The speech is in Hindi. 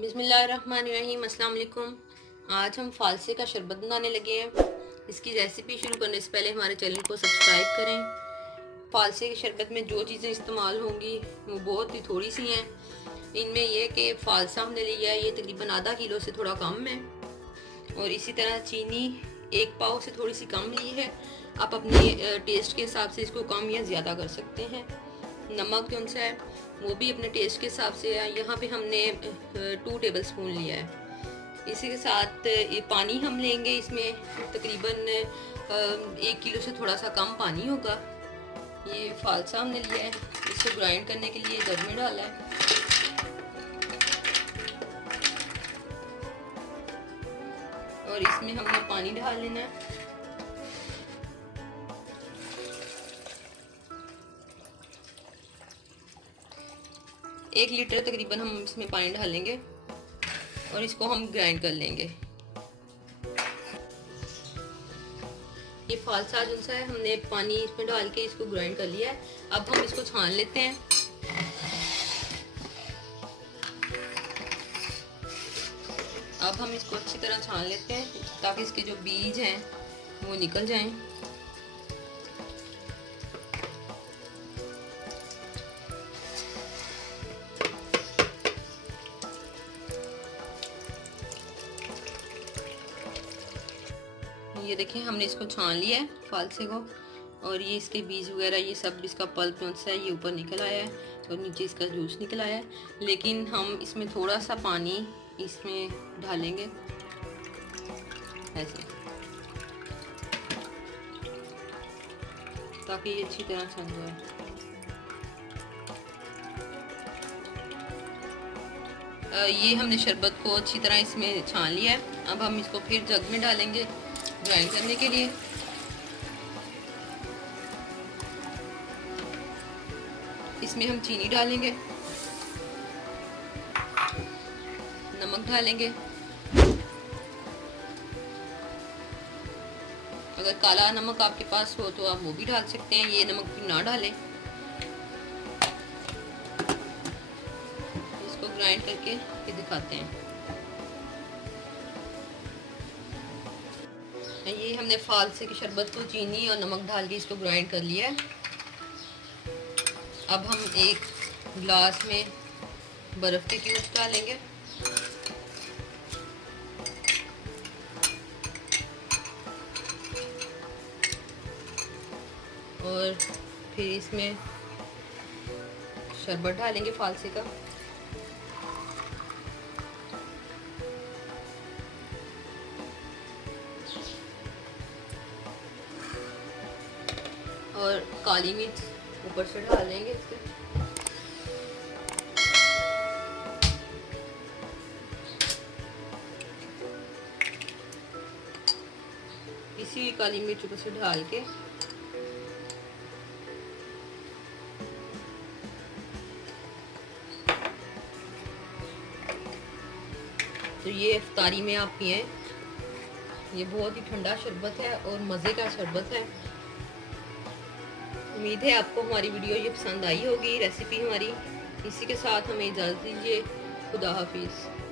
बिस्मिल्लाहिर्रहमानिर्रहीम, अस्सलाम वालेकुम। आज हम फालसे का शरबत बनाने लगे हैं। इसकी रेसिपी शुरू करने से पहले हमारे चैनल को सब्सक्राइब करें। फालसे के शरबत में जो चीज़ें इस्तेमाल होंगी वो बहुत ही थोड़ी सी हैं। इनमें यह कि फालसा हमने लिया है, ये तकरीबन आधा किलो से थोड़ा कम है। और इसी तरह चीनी 1 पाव से थोड़ी सी कम ली है। आप अपने टेस्ट के हिसाब से इसको कम या ज़्यादा कर सकते हैं। नमक जो सा है वो भी अपने टेस्ट के हिसाब से है। यहाँ पे हमने 2 टेबल स्पून लिया है। इसी के साथ ये पानी हम लेंगे, इसमें तकरीबन 1 किलो से थोड़ा सा कम पानी होगा। ये फालसा हमने लिया है, इसको ग्राइंड करने के लिए जग में डाला है। और इसमें हमने पानी डाल लेना है। एक लीटर तकरीबन हम इसमें पानी डालेंगे और इसको हम ग्राइंड कर लेंगे। ये फालसा जो सा है हमने पानी इसमें डाल के इसको ग्राइंड कर लिया है। अब हम इसको छान लेते हैं। अब हम इसको अच्छी तरह छान लेते हैं ताकि इसके जो बीज हैं वो निकल जाएं। ये देखिए हमने इसको छान लिया है फालसे को, और ये इसके बीज वगैरह ये सब इसका पल्प जो है ये ऊपर निकल आया है और नीचे इसका जूस निकल आया है। लेकिन हम इसमें थोड़ा सा पानी इसमें ढालेंगे ऐसे, ताकि ये अच्छी तरह छन जाए। ये हमने शरबत को अच्छी तरह इसमें छान लिया है। अब हम इसको फिर जग में डालेंगे ग्राइंड करने के लिए। इसमें हम चीनी डालेंगे, नमक डालेंगे। अगर काला नमक आपके पास हो तो आप वो भी डाल सकते हैं, ये नमक भी ना डालें। इसको ग्राइंड करके फिर दिखाते हैं। ये हमने फालसे के शरबत को चीनी और नमक डाल के इसको ग्राइंड कर लिया है। अब हम एक गिलास में बर्फ के क्यूब्स डालेंगे और फिर इसमें शरबत डालेंगे फालसे का। और काली मिर्च ऊपर से डाल देंगे इसके। इसी भी काली मिर्च ऊपर से डाल के तो ये इफ्तारी में आप पिएं। ये बहुत ही ठंडा शरबत है और मज़े का शरबत है। उम्मीद है आपको हमारी वीडियो ये पसंद आई होगी, रेसिपी हमारी। इसी के साथ हमें इजाज़त दीजिए। खुदा हाफिज़।